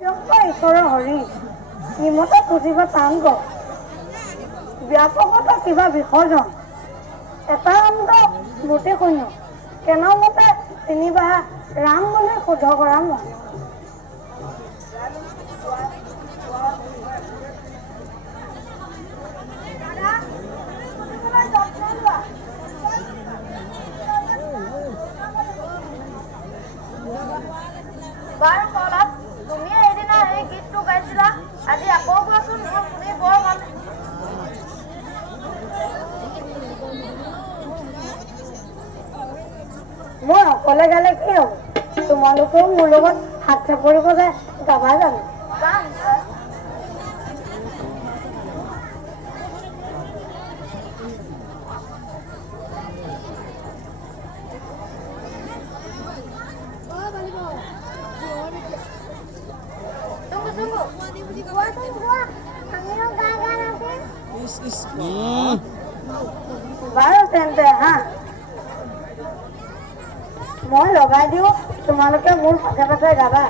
ঈশ্বৰৰ হৰি নিমতে পুজিব টান গ ব্যাপকতা কিবা বিসৰ্জন এটা অন্ত মূৰ্তি শূন্য কেন মতে তিনিবাৰ ৰাম বুলি শুদ্ধ কৰা মই বাৰু কলত তুমি এদিনা এই গীতটো গাইছিলা আজি আকৌ কোৱাচোন মোৰ শুনি বৰ ভাল মই অকলে গালে কি হ'ব তোমালোকেও মোৰ লগত হাত চাপৰি বজাই গাবা জানো গাম বাৰু তেন্তে হা মই লগাই দিওঁ তোমালোকে মোৰ পাছে পাছে গাবা